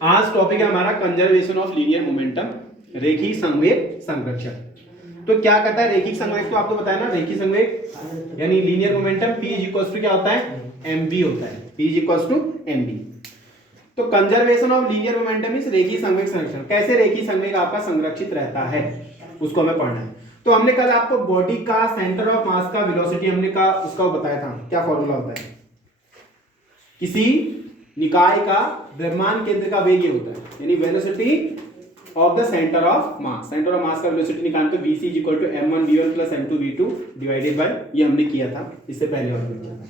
आज टॉपिक है हमारा कंजर्वेशन ऑफ लीनियर मोमेंटम, रेखीय संवेग संरक्षण। तो क्या कहता है रेखीय संवेग, तो आपको बताया ना रेखीय संवेग यानी linear momentum P is equal to क्या होता है, mv होता है। P is equal to mv। तो conservation of linear momentum is रेखीय संवेग संरक्षण। कैसे रेखीय संवेग आपका संरक्षित रहता है उसको हमें पढ़ना है। तो हमने कल आपको बॉडी का सेंटर ऑफ मास का वेलोसिटी हमने का उसका बताया था, क्या फॉर्मूला होता है। किसी निकाय का द्रव्यमान केंद्र का वेग ये होता है, यानी velocity of the centre of mass. Centre of mass का वेलोसिटी निकालते हैं vc is equal to m1v1 plus m2v2 divided by, ये हमने किया था इससे पहले और किया था।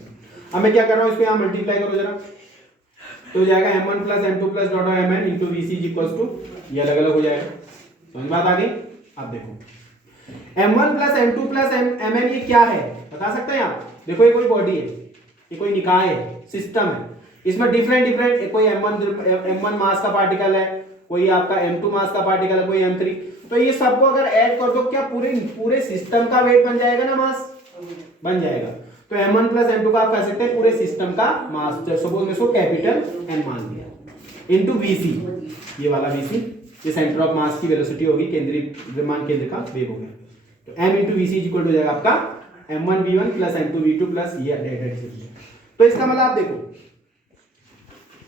अब मैं क्या कर रहा हूं, इसको यहां मल्टीप्लाई करो जरा, तो हो जाएगा m1 plus m2 plus dot mn into vc is equal to, ये अलग अलग हो जाएगा। समझ बात आ गई। अब देखो m1 plus m2 plus mn ये क्या है बता सकते हैं आप। देखो ये कोई बॉडी है, ये कोई निकाय है, सिस्टम है, इसमें डिफरेंट कोई m1 मास का पार्टिकल है, कोई आपका m2 मास का पार्टिकल है, कोई m3। तो ये सबको अगर ऐड कर दो क्या पूरे सिस्टम का वेट बन जाएगा ना, मास बन जाएगा। तो m1 प्लस m2 का आप कह सकते हैं पूरे सिस्टम का मास। सपोज मैं इसको कैपिटल M मान लिया इनटू vc, ये वाला vc ये सेंटर ऑफ मास की वेलोसिटी होगी, केंद्रीय द्रव्यमान केंद्र का वेग हो गया। तो m इनटू vc इक्वल हो जाएगा आपका m1v1 प्लस m2v2 प्लस ये डेटा। तो इसका मतलब आप देखो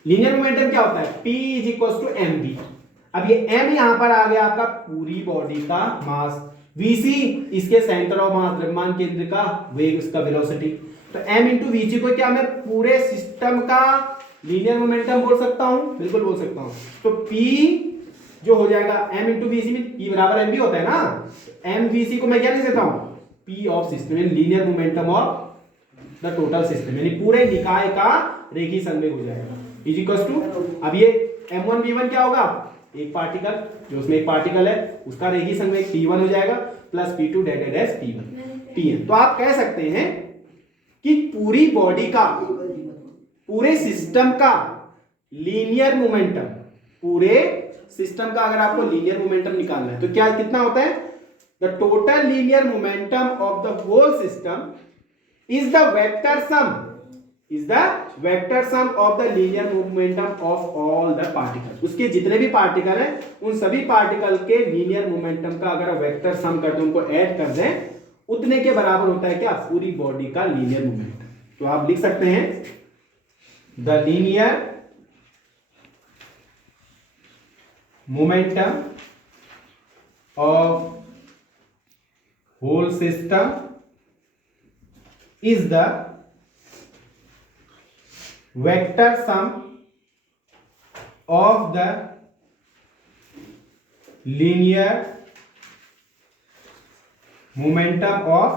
लीनियर मोमेंटम क्या होता है, P is equal to mv। अब ये m यहां पर आ गया आपका पूरी बॉडी का मास, vc इसके सेंटर ऑफ मास द्रव्यमान केंद्र का वेग, उसका वेलोसिटी। तो m इंटू vc को क्या मैं पूरे सिस्टम का लीनियर मोमेंटम बोल सकता हूं, बिल्कुल बोल सकता हूं। तो P जो हो जाएगा m इंटू vc में P बराबर mv होता है ना, m vc को मैं क्या लिख देता हूं, P of system linear momentum of the total system, यानी पूरे निकाय का रेखीय संवेग हो जाएगा इज इक्वल टू। अब ये m1v1 क्या होगा, एक पार्टिकल, जो उसमें एक पार्टिकल है उसका रेखीय संवेग p1 हो जाएगा plus p2 dated as p1 तो आप कह सकते हैं कि पूरी बॉडी का, पूरे सिस्टम का लीनियर मोमेंटम, पूरे सिस्टम का अगर आपको लीनियर मोमेंटम निकालना है तो क्या कितना होता है, the total linear momentum of the whole system is the vector sum of the linear momentum of all the particles। उसके जितने भी पार्टिकल हैं उन सभी पार्टिकल के लीनियर मोमेंटम का अगर वेक्टर सम कर दें, उनको ऐड कर दें, उतने के बराबर होता है क्या, पूरी बॉडी का लीनियर मोमेंटम। तो आप लिख सकते हैं the linear momentum of whole system is the vector sum of the linear momentum of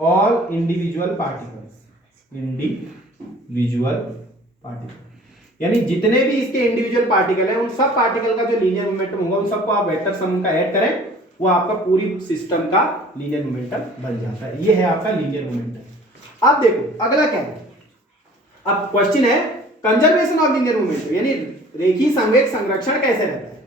all individual particles। यानी जितने भी इसके इंडिविजुअल पार्टिकल हैं उन सब पार्टिकल का जो लीनियर मोमेंटम होगा उन सबको आप वेक्टर सम का ऐड करें, वो आपका पूरी सिस्टम का लीनियर मोमेंटम बन जाता है। ये है आपका लीनियर मोमेंटम। अब देखो अगला क्या है, अब क्वेश्चन है कंजर्वेशन ऑफ लीनियर मोमेंटम, यानी रेखीय संवेग संरक्षण कैसे रहता है।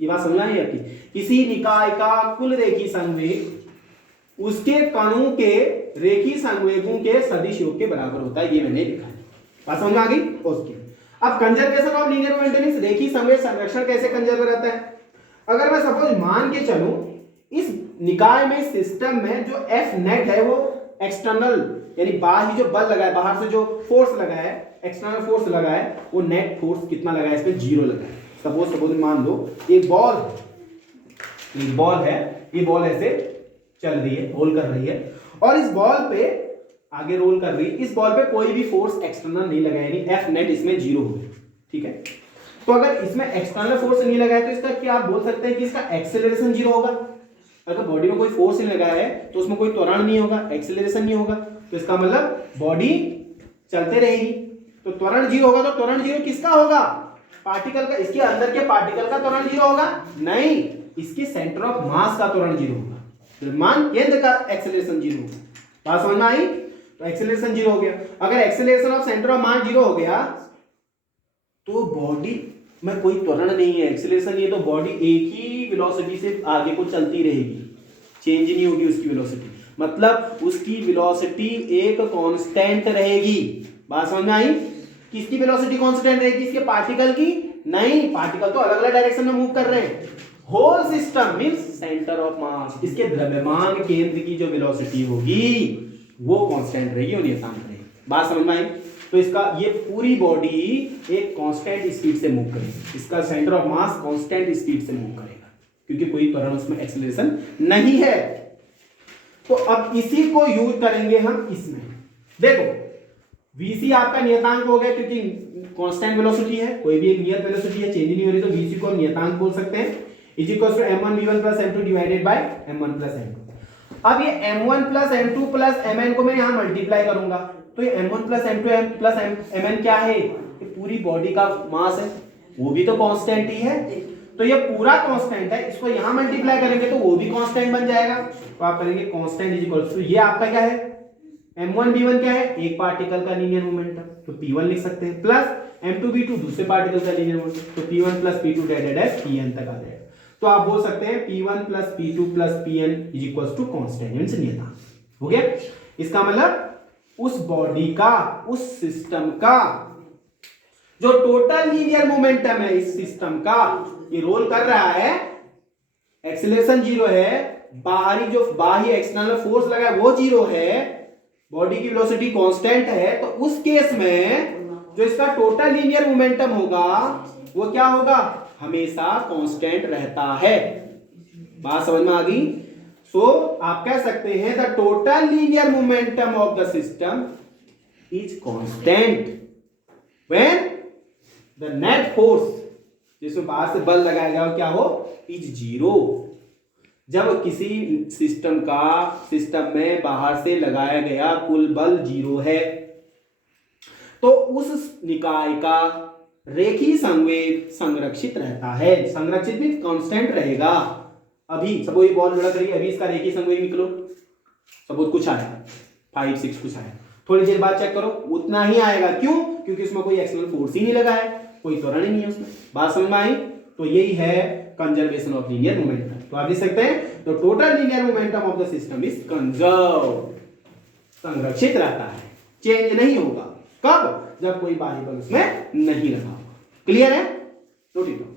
ये बात समझना है आपकी, किसी निकाय का कुल रेखीय संवेग उसके कणों के रेखीय संवेगों के सदिश योग के बराबर होता है, ये मैंने लिखा है। बात समझ आ गई। ओके, अब कंजर्वेशन ऑफ लीनियर मोमेंटम इस रेखीय संवेग संरक्षण कैसे कंजर्व रहता है। अगर मैं सपोज मान के चलूं इस निकाय में, सिस्टम में जो F नेट है वो एक्सटर्नल यानी बाहरी जो बल लगा है, बाहर से जो फोर्स लगा है, एक्सटर्नल फोर्स लगा है, वो नेट फोर्स कितना लगा है, इस पे 0 लगा है। सपोज मान लो एक बॉल है, ये बॉल ऐसे चल रही है, रोल कर रही है, और इस बॉल पे आगे रोल कर रही है, इस बॉल पे कोई भी फोर्स एक्सटर्नल नहीं लगा, यानी F नेट इसमें 0 हो गया। ठीक है, तो अगर इसमें एक्सटर्नल फोर्स नहीं लगा है तो इसका क्या आप बोल सकते हैं कि इसका एक्सेलरेशन 0 होगा। अगर बॉडी में कोई फोर्स नहीं लगा है तो उसमें कोई त्वरण नहीं होगा, एक्सेलरेशन नहीं होगा, तो इसका मतलब बॉडी चलते रहेगी। तो त्वरण 0 होगा, तो त्वरण 0 किसका होगा, पार्टिकल का, इसके अंदर के पार्टिकल का त्वरण 0 होगा नहीं, इसके सेंटर ऑफ मास का त्वरण 0 होगा, द्रव्यमान केंद्र का एक्सेलरेशन 0 होगा। बात समझ में आई। तो एक्सेलरेशन 0 हो गया। अगर एक्सेलरेशन ऑफ सेंटर ऑफ मास 0 हो गया तो बॉडी में कोई त्वरण नहीं है, एक्सेलरेशन नहीं है, तो बॉडी एक ही वेलोसिटी से आगे को चलती रहेगी, चेंज नहीं होगी उसकी वेलोसिटी, मतलब उसकी वेलोसिटी एक कांस्टेंट रहेगी। बात समझ में आई। किसकी वेलोसिटी कांस्टेंट रहेगी, इसके पार्टिकल की नहीं, पार्टिकल तो अलग अलग डायरेक्शन में मूव कर रहे हैं। Whole system means centre of mass, इसके द्रव्यमान केंद्र की जो वेलोसिटी होगी वो कांस्टेंट रहेगी और नियतांक रहेगी। बात समझ में आई? तो इसका ये पूरी बॉडी एक कांस्टेंट स्पीड से मूव करेगी, इसका centre of mass constant speed से मूव करेगा क्योंकि कोई त्वरण उसमें एक्सेलरेशन नहीं है। तो अब इसी को यूज करेंगे हम इसमें। देखो vc आपका नियतांक हो गया क्योंकि कांस्टेंट वेलोसिटी है, कोई भी एक नियत वेलोसिटी है, चेंज नहीं हो रही, तो vc को हम नियतांक बोल सकते हैं। Is equal to m1 v1 plus m2 divided by m1 plus m2। अब ये m1 plus m2 plus mn को मैं यहां मल्टीप्लाई करूंगा, तो ये m1 plus m2 plus mn क्या है? ये पूरी बॉडी का मास है, वो भी तो कांस्टेंट ही है, तो ये पूरा कांस्टेंट है, इसको यहां मल्टीप्लाई करेंगे तो वो भी कांस्टेंट बन जाएगा। तो आप करेंगे कांस्टेंट इज इक्वल टू, ये आपका क्या है m1 v1 क्या है? एक पार्टिकल का लीनियर मोमेंटम, तो p1 लिख सकते हैं, प्लस m2 v2 दूसरे पार्टिकल का लीनियर मोमेंटम, तो p1 प्लस p2 डिवाइडेड है pn तक आ जाएगा। तो आप बोल सकते हैं p1 plus p2 plus pn is equal to constant means नियतांक। हो गया? इसका मतलब उस बॉडी का, उस सिस्टम का जो टोटल लीनियर मोमेंटम है इस सिस्टम का, ये रोल कर रहा है, एक्सीलरेशन जीरो है, बाहरी जो बाह्य एक्सटर्नल फोर्स लगा है वो जीरो है, बॉडी की वेलोसिटी कांस्टेंट है, तो उस केस में जो इसका टोटल लीनियर मोमेंटम होगा वो क्या होगा? हमेशा कांस्टेंट रहता है। बात समझ में आ गई? सो आप कह सकते हैं the total linear momentum of the system is constant when the net force, जिसमें बाहर से बल लगाया गया क्या हो, इज जीरो। जब किसी सिस्टम में बाहर से लगाया गया कुल बल जीरो है तो उस निकाय का रेखीय संवेग संरक्षित रहता है। संरक्षित भी कांस्टेंट रहेगा। अभी सपोज ये बॉल लुढ़क रही है, अभी इसका रेखीय संवेग निकलो, सपोज कुछ आया 5-6 कुछ आया, थोड़ी देर बाद चेक करो उतना ही आएगा। क्यों? क्योंकि उसमें कोई एक्सटर्नल फोर्स ही नहीं लगा है, कोई त्वरण ही नहीं है उसमें। बात समझ में आई? तो यही है कंजर्वेशन ऑफ लीनियर मोमेंटम। तो आप लिख सकते हैं तो total linear momentum of the system is conserve, संरक्षित रहता है, चेंज नहीं होगा। कब? जब कोई बाह्य बल उसमें नहीं लगा होगा। क्लियर है? Note it down.